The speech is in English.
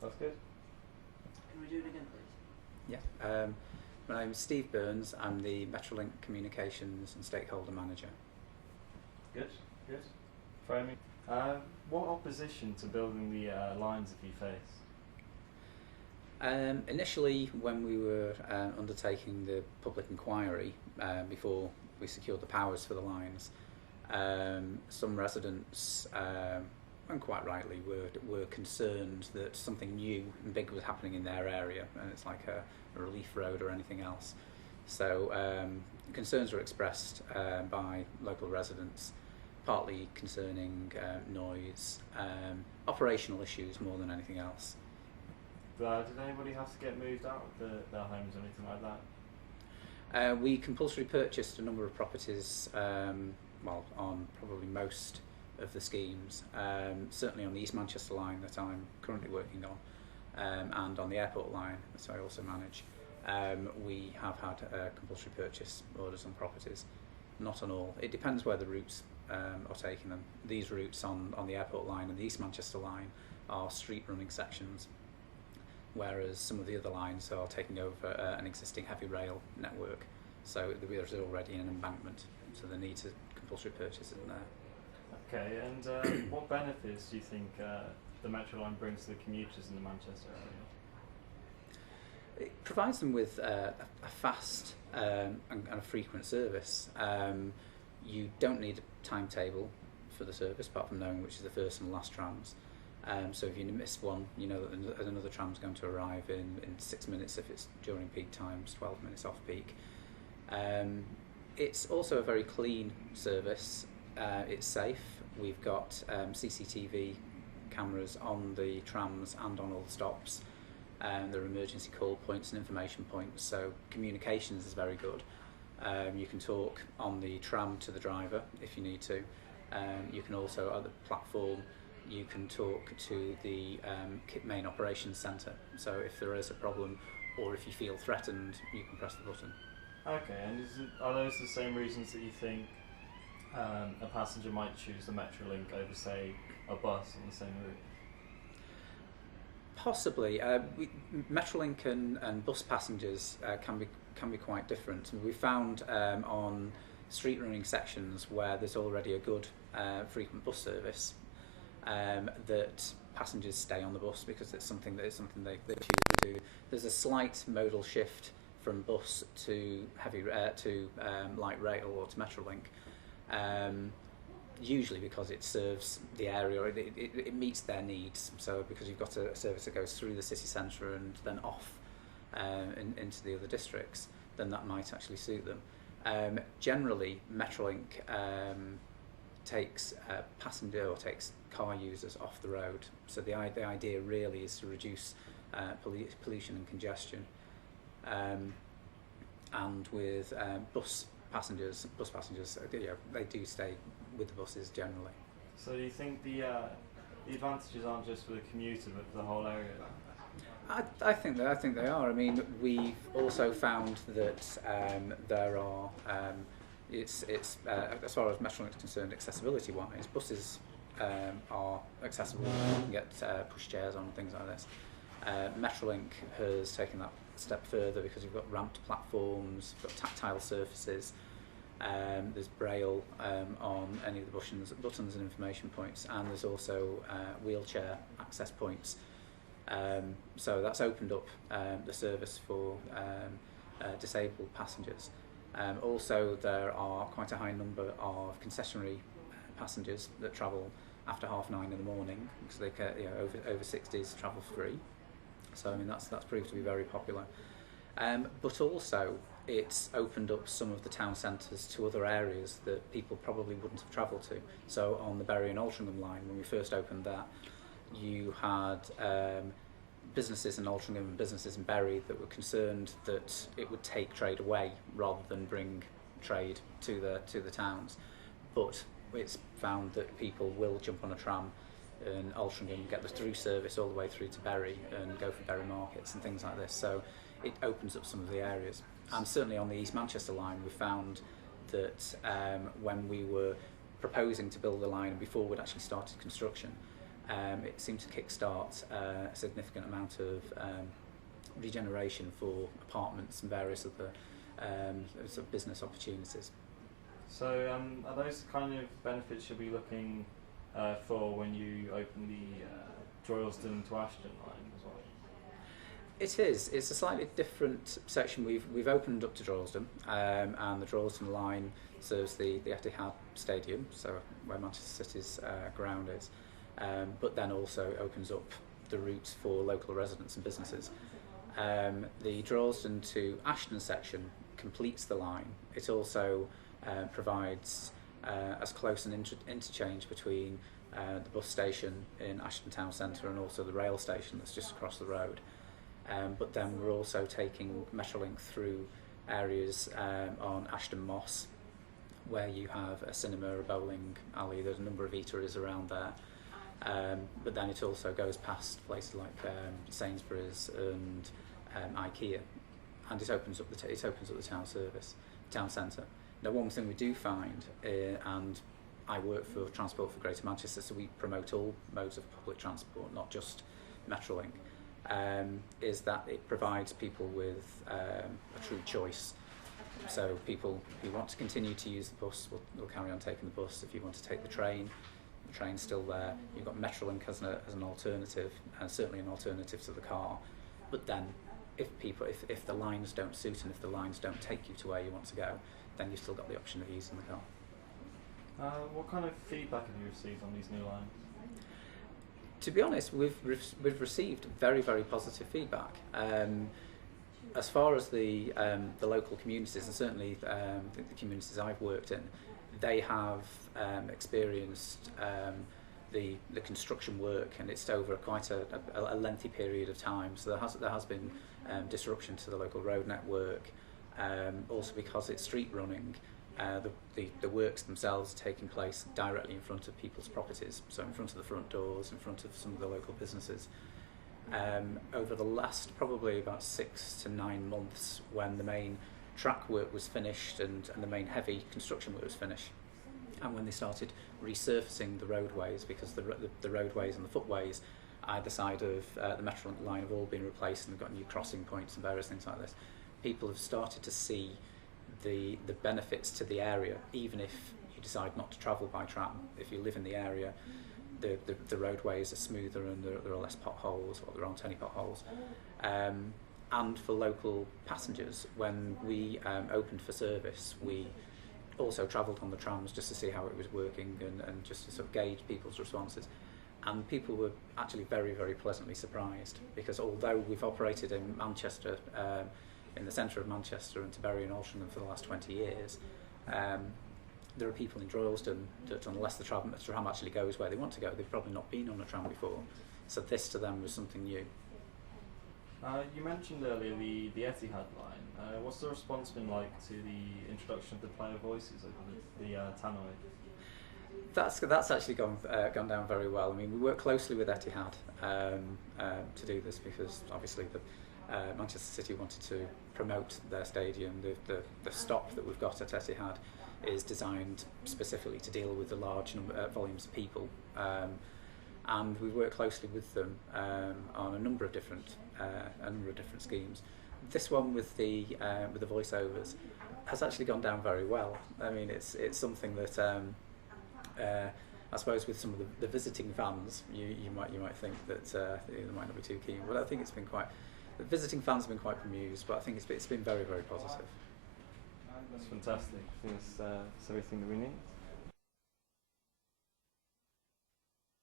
That's good. Can we do it again, please? Yeah. My name's Steve Burns. I'm the Metrolink Communications and Stakeholder Manager. Good, good. Framing. What opposition to building the lines have you faced? Initially, when we were undertaking the public inquiry before we secured the powers for the lines, some residents, and quite rightly, were concerned that something new and big was happening in their area, and it's like a relief road or anything else. So concerns were expressed by local residents, partly concerning noise, operational issues more than anything else. Did anybody have to get moved out of their homes or anything like that? We compulsory purchased a number of properties, on probably most of the schemes, certainly on the East Manchester line that I'm currently working on, and on the airport line that I also manage. We have had compulsory purchase orders on properties, not on all. It depends where the routes are taking them. These routes on the airport line and the East Manchester line are street running sections, whereas some of the other lines are taking over an existing heavy rail network. So there's already an embankment, so the need to compulsory purchase isn't there. Okay, and what benefits do you think the Metro line brings to the commuters in the Manchester area? It provides them with a fast and a frequent service. You don't need a timetable for the service, apart from knowing which is the first and last trams. So if you miss one, you know that another tram's going to arrive in 6 minutes if it's during peak times, 12 minutes off peak. It's also a very clean service. It's safe. We've got CCTV cameras on the trams and on all the stops. There are emergency call points and information points, so communications is very good. You can talk on the tram to the driver if you need to. You can also, at the platform, you can talk to the main operations centre. So if there is a problem or if you feel threatened, you can press the button. Okay, and are those the same reasons that you think a passenger might choose the Metrolink over, say, a bus on the same route? Possibly. Metrolink and bus passengers can be quite different. We found on street running sections where there's already a good frequent bus service, that passengers stay on the bus because it's something they choose to do. There's a slight modal shift from bus to light rail or to Metrolink, usually because it serves the area, it meets their needs. So because you've got a service that goes through the city centre and then off into the other districts, then that might actually suit them. Generally, Metrolink takes passenger or takes car users off the road. So the idea really is to reduce pollution and congestion. And with bus passengers, they do stay with the buses generally. So do you think the advantages aren't just for the commuter but for the whole area? I think they are. I mean, we've also found that there are it's as far as Metrolink is concerned, accessibility-wise, buses are accessible. You can get pushchairs on, things like this. Metrolink has taken that step further because you've got ramped platforms, you've got tactile surfaces. There's braille on any of the buttons and information points, and there's also wheelchair access points. So that's opened up the service for disabled passengers. Also, there are quite a high number of concessionary passengers that travel after 9:30 in the morning, because they over 60s travel free. So I mean that's proved to be very popular. But also, it's opened up some of the town centres to other areas that people probably wouldn't have travelled to. So on the Bury and Altrincham line, when we first opened that, you had businesses in Altrincham and businesses in Bury that were concerned that it would take trade away rather than bring trade to the towns. But it's found that people will jump on a tram in Altrincham, get the through service all the way through to Bury and go for Bury markets and things like this. So it opens up some of the areas. And certainly on the East Manchester line, we found that when we were proposing to build the line before we'd actually started construction, it seemed to kickstart a significant amount of regeneration for apartments and various other sort of business opportunities. So are those the kind of benefits you'll be looking for when you open the Droylsden to Ashton line as well? It is. It's a slightly different section. We've opened up to Droylsden, and the Droylsden line serves the Etihad Stadium, so where Manchester City's ground is, but then also opens up the routes for local residents and businesses. The Droylsden to Ashton section completes the line. It also provides as close an interchange between the bus station in Ashton Town Centre and also the rail station that's just across the road. But then we're also taking Metrolink through areas on Ashton Moss, where you have a cinema, a bowling alley. There's a number of eateries around there. But then it also goes past places like Sainsbury's and IKEA, and it opens up the town centre. Now, one thing we do find, and I work for Transport for Greater Manchester, so we promote all modes of public transport, not just Metrolink, is that it provides people with a true choice. So people who want to continue to use the bus will carry on taking the bus. If you want to take the train's still there. You've got Metrolink as an alternative, and certainly an alternative to the car. But then, if the lines don't suit and if the lines don't take you to where you want to go, then you've still got the option of using the car. What kind of feedback have you received on these new lines? To be honest, we've received very, very positive feedback. As far as the local communities, and certainly the communities I've worked in, they have experienced the construction work, and it's over quite a lengthy period of time. So there has been disruption to the local road network. Also, because it's street running, the works themselves are taking place directly in front of people's properties, so in front of the front doors, in front of some of the local businesses. Over the last probably about 6 to 9 months, when the main track work was finished and the main heavy construction work was finished, and when they started resurfacing the roadways, because the roadways and the footways either side of the Metrolink line have all been replaced and they've got new crossing points and various things like this, people have started to see the benefits to the area, even if you decide not to travel by tram. If you live in the area, the roadways are smoother and there are less potholes, or there aren't any potholes. And for local passengers, when we opened for service, we also travelled on the trams just to see how it was working and just to sort of gauge people's responses. And people were actually very, very pleasantly surprised, because although we've operated in Manchester, in the centre of Manchester and to Bury and Altrincham for the last 20 years, there are people in Droylsden that, unless the tram actually goes where they want to go, they've probably not been on a tram before. So this to them was something new. You mentioned earlier the Etihad line. What's the response been like to the introduction of the player voices over the tannoy? That's actually gone down very well. I mean, we work closely with Etihad to do this, because obviously Manchester City wanted to promote their stadium. The stop that we've got at Etihad is designed specifically to deal with the large volumes of people, and we work closely with them on a number of different schemes. This one with the voiceovers has actually gone down very well. I mean, it's something that I suppose with some of the visiting fans, you might think that they might not be too keen, but I think it's been quite. The visiting fans have been quite bemused, but I think it's been very, very positive. That's fantastic. I think it's everything that we need.